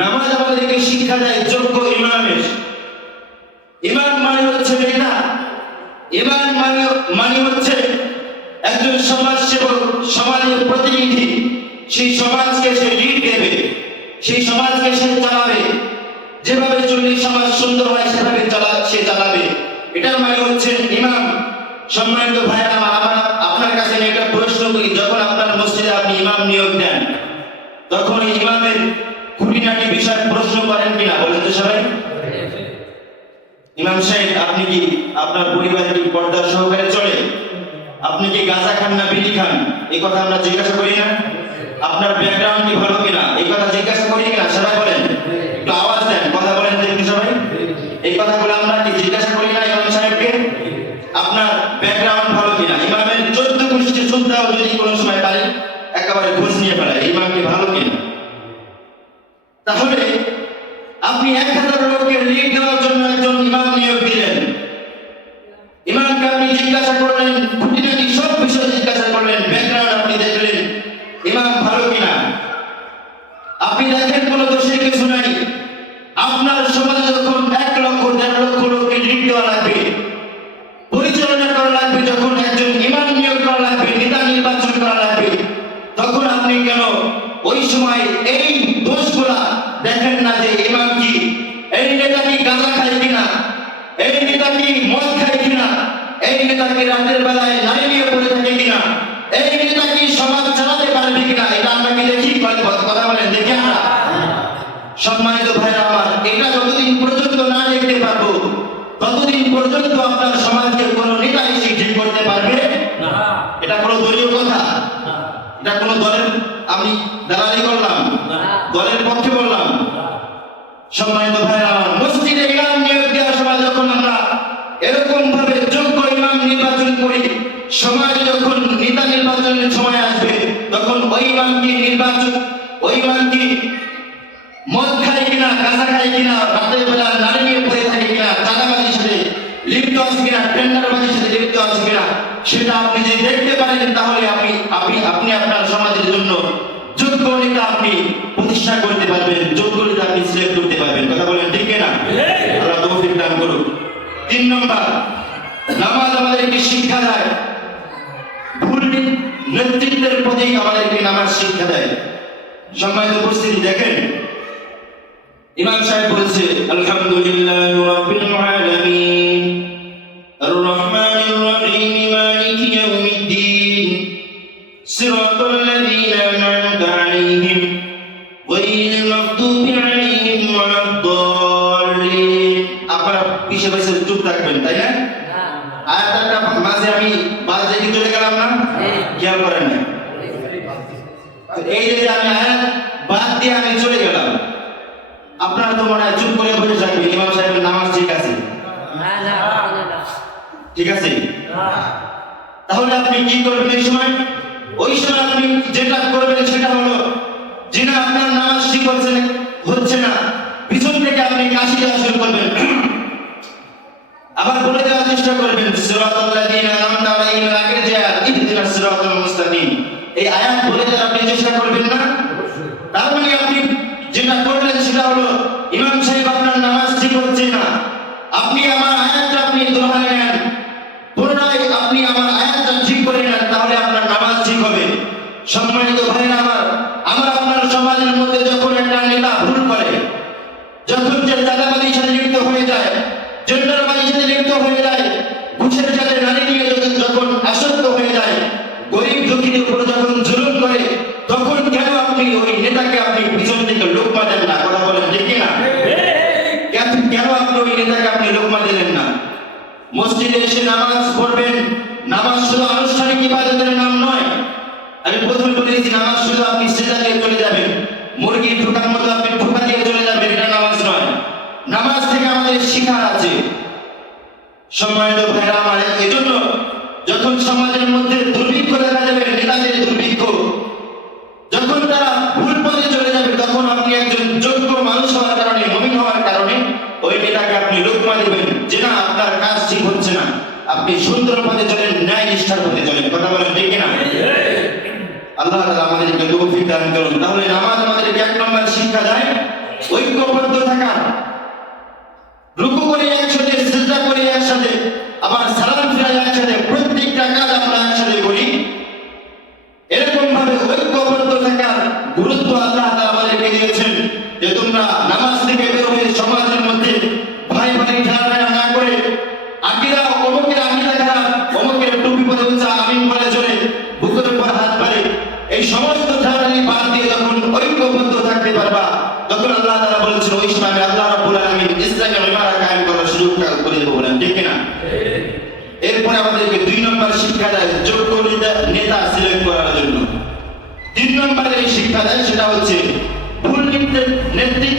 নামাজ আমাদেরকে শিক্ষা দেয় যোগ্য ইমামের। ইমাম মানে হচ্ছে নেতা। ইমাম মানে মানে হচ্ছে একজন সমাজ সেবক সমাজের প্রতিনিধি। সেই সমাজকে সে লিড দেবে, সেই সমাজকে সে চালাবে। যেভাবে চললে সমাজ সুন্দর হয়, সেভাবে চালা সে চালাবে। এটার মানে হচ্ছে ইমাম। সম্মানিত ভাইরা আমার আপনার কাছে একটা প্রশ্ন করি। যখন আপনার মসজিদে আপনি ইমাম নিয়োগ দেন, তখন ইমামের খুঁটিনাটি বিষয় প্রশ্ন করেন কিনা বলেন তো সবাই। ইমাম সাহেব, আপনি কি আপনার পরিবারে কি পর্দা সহকারে চলে আপনি কি গাঁজা খান না বিড়ি খান? এই কথা আমরা জিজ্ঞাসা করি না। আপনার ব্যাকগ্রাউন্ড কি ভালো কিনা? এই কথা জিজ্ঞাসা করি কিনা? সবাই বলেন। একটু আওয়াজ দেন, কথা বলেন একটু সবাই। এই কথাগুলো আমরা কি জিজ্ঞাসা করি না ইমাম সাহেবকে? আপনার ব্যাকগ্রাউন্ড ভালো কিনা? ইমামের চোদ্দ গোষ্ঠী শুনতেও যদি কোনো সময় পারি একেবারে ঘুষ নিয়ে ফেলায়। ইমামকে ভালো কিনা? তাহলে আপনি এক হাজার লোককে লিড দেওয়ার জন্য একজন ইমাম নিয়োগ দিলেন ইমামকে আপনি জিজ্ঞাসা করলেন খুঁটিনাটি সব বিষয় জিজ্ঞাসা করলেন ব্যাকগ্রাউন্ড আপনি দেখলেন ইমাম ভালো কিনা আপনি দেখেন কোনো দোষের কিছু নাই আপনার সমাজে যখন এক লক্ষ দেড় লক্ষ লোককে লিড দেওয়া লাগবে পরিচালনা করা লাগবে যখন একজন ইমাম নিয়োগ করা লাগবে নেতা নির্বাচন করা লাগবে তখন আপনি কেন ওই সময় এই দোষগুলা দেখেন না যে ইমাম কি? এই নেতা কি গাঁজা খায় কিনা? এই নেতা কি মদ খায় কিনা? এই নেতা কি রাতের বেলায় নারী নিয়ে পড়ে থাকে কিনা? এই নেতা কি সমাজ চালাতে পারবে কিনা? এটা আমরা কি দেখি? কথা বলেন দেখি আমরা। সম্মানিত ভাইরা আমার এটা যতদিন পর্যন্ত না দেখতে পারব ততদিন পর্যন্ত আপনার সমাজকে কোনো নেতা এসে ঠিক করতে পারবে? এটা কোনো দলীয় কথা? এটা কোনো দলের আমি দালালি করলাম, দলের পক্ষে বললাম। সম্মানিত ভাইরা আমার মসজিদে ইমাম নিয়োগ দেওয়ার সময় যখন আমরা এরকম ভাবে যোগ্য ইমাম নির্বাচন করি, সমাজে যখন নেতা নির্বাচনের সময় আসবে, তখন ওই ইমামকে নির্বাচন, ওই ইমামকে মদ খায় কিনা, গাঁজা খায় কিনা, রাতের বেলা নারী পড়ে থাকে কিনা, চাঁদাবাজির সাথে লিপ্ত আছে কিনা, টেন্ডারবাজির সাথে লিপ্ত আছে কিনা, সেটা আপনি যদি দেখতে পারেন, তাহলে আপনি আপনি আপনি আপনার সমাজের জন্য আপনি প্রতিষ্ঠা করতে পারবেন যোগ্য নেতা আপনি সিলেক্ট করতে পারবেন। কথা বলেন ঠিক না আল্লাহ তৌফিক দান করুন তিন নম্বর নামাজ আমাদেরকে শিক্ষা দেয়। ভুল নেতৃত্বের প্রতি আমাদেরকে নামাজ শিক্ষা দেয়। সম্মানিত উপস্থিতি দেখেন। ইমাম সাহেব বলেছে আলহামদুলিল্লাহ আপনারা পিছে পিছে চুপ থাকবেন তাই না? আয়াতটা মাঝে আমি বাদ রেখে চলে গেলাম না? খেয়াল করেন না। এই যে আমি আয়াত বাদ দিয়ে আমি চলে গেলাম আপনারা তো মনে হয় চুপ করে বসে থাকবেন ইমাম সাহেবের নামাজ ঠিক আছে? ঠিক আছে? তাহলে আপনি কি করবেন এই সময়? ওই সময় আপনি যেটা করবেন সেটা হলো যে না আপনার নামাজ ঠিক হচ্ছে হচ্ছে না। পিছন থেকে আপনি কাশি দেওয়া শুরু করবেন। আবার বলে দেওয়ার চেষ্টা করবেন আগের যে ইহদিনাস সিরাতাল মুস্তাকিম। এই আয়াত বলে দেওয়ার আপনি চেষ্টা করবেন না। তার মানে আপনি যেটা করলেন সেটা হলো, ইমাম সাহেব আপনার নামাজ ঠিক হচ্ছে না। আপনি আমার আয়াতটা আপনি নেন। পুনরায় আপনি আমার আয়াতটা ঠিক করে নেন, তাহলে আপনার নামাজ ঠিক হবে। সম্মানিত ভাইরা আমার আমার আপনার সমাজের মধ্যে যখন একটা নেতা ভুল করে যখন যে সাথে লিপ্ত হয়ে যায়। জেন্ডারবাজির সাথে লিপ্ত হয়ে যায়। ঘুষের সাথে নারী নিয়ে যখন আসক্ত হয়ে যায়, গরিব দুঃখীদের উপর যখন জুলুম করে, তখন কেন আপনি ওই নেতাকে আপনি পিছন থেকে লোকমা দেন না? কথা বলেন ঠিক না? কেন আপনি ওই নেতাকে আপনি লোকমা দিলেন না? মসজিদে এসে নামাজ পড়বেন। নামাজ শুধু আনুষ্ঠানিক ইবাদতের নাম নয়। আমি প্রথমে বলেছি নামাজ শুধু আপনি দিয়ে চলে যাবেন। মুরগি ঠোকার মতো আপনি ঠোকা দিয়ে চলে যাবেন এটা নামাজ নয় নামাজ থেকে আমাদের শিখার আছে সম্মানিত ভাইরা আমার এই জন্য যখন সমাজের মধ্যে দুর্ভিক্ষ দেখা যাবে, নেতাদের দুর্ভিক্ষ, যখন তারা ভুল পথে চলে যাবে, তখন আপনি একজন যোগ্য মানুষ হওয়ার কারণে, মমিন হওয়ার কারণে, ওই নেতাকে আপনি লোকমা দেবেন, যে না, আপনার কাজ ঠিক হচ্ছে না। আপনি সুন্দর পথে চলেন, ন্যায় নিষ্ঠার পথে চলেন। কথা বলেন, ঠিক না আল্লাহ তাআলা আমাদেরকে তৌফিক দান করুন। তাহলে নামাজ আমাদেরকে এক নম্বর শিক্ষা দেয়, ঐক্যবদ্ধ থাকা। রুকু করে যে তোমরা নামাজ থেকে বের হয়ে সমাজের মধ্যে ভাই ভাই ঝাড়া না করে আকিরা অমুকের আকিরা খারাপ অমুকের টুপি পরে আমিন বলে চলে বুকের উপর হাত পারে এই সমস্ত ঝাড়ানি বাদ দিয়ে যখন ঐক্যবদ্ধ থাকতে পারবা, তখন আল্লাহ তাআলা বলেছেন, ওই সময় আল্লাহ রাব্বুল আলামিন ইসলামের ইমারা কায়েম করার সুযোগ করে দেবো বলেন, ঠিক কিনা? এরপরে আমাদেরকে দুই নম্বর শিক্ষা দেয় যোগ্য নেতা নেতা সিলেক্ট করার জন্য। তিন নম্বরে এই শিক্ষা দেয় সেটা হচ্ছে புரிந்து நிறுத்தி